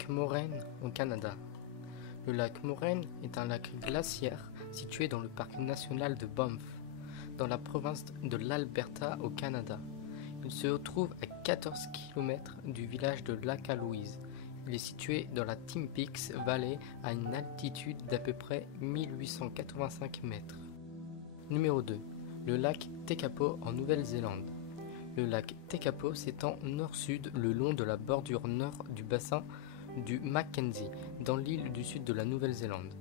lac Moraine au Canada. Le lac Moraine est un lac glaciaire situé dans le parc national de Banff, dans la province de l'Alberta au Canada. Il se trouve à 14 km du village de Lac-à-Louise. Il est situé dans la Twin Peaks Valley à une altitude d'à peu près 1885 mètres. Numéro 2. Le lac Tekapo en Nouvelle-Zélande. Le lac Tekapo s'étend nord-sud le long de la bordure nord du bassin du Mackenzie, dans l'île du sud de la Nouvelle-Zélande.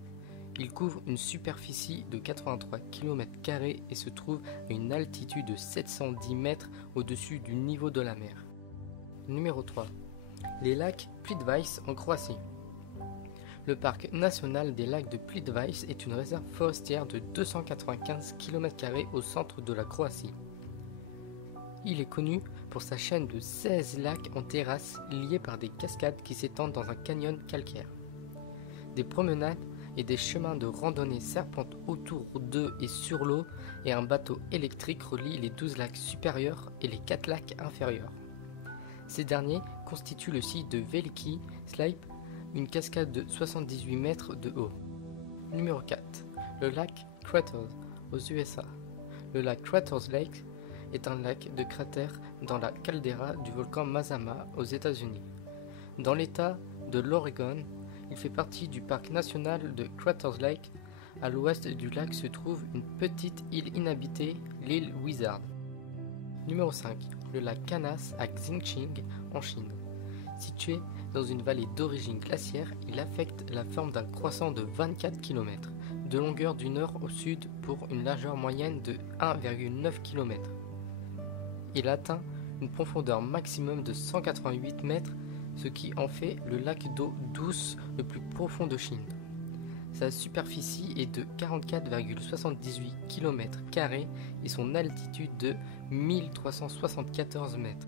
Il couvre une superficie de 83 km² et se trouve à une altitude de 710 mètres au-dessus du niveau de la mer. Numéro 3. Les lacs Plitvice en Croatie. Le parc national des lacs de Plitvice est une réserve forestière de 295 km² au centre de la Croatie. Il est connu pour sa chaîne de 16 lacs en terrasse liés par des cascades qui s'étendent dans un canyon calcaire. Des promenades et des chemins de randonnée serpentent autour d'eux et sur l'eau, et un bateau électrique relie les 12 lacs supérieurs et les 4 lacs inférieurs. Ces derniers constituent le site de Veliki Slip, une cascade de 78 mètres de haut. Numéro 4. Le lac Craters aux USA. Le lac Craters Lake est un lac de cratère dans la caldeira du volcan Mazama aux États-Unis. Dans l'État de l'Oregon, il fait partie du parc national de Craters Lake. À l'ouest du lac se trouve une petite île inhabitée, l'île Wizard. Numéro 5. Le lac Canas à Xingqing en Chine. Situé dans une vallée d'origine glaciaire, il affecte la forme d'un croissant de 24 km, de longueur du nord au sud pour une largeur moyenne de 1,9 km. Il atteint une profondeur maximum de 188 mètres, ce qui en fait le lac d'eau douce le plus profond de Chine. Sa superficie est de 44,78 km² et son altitude de 1374 mètres.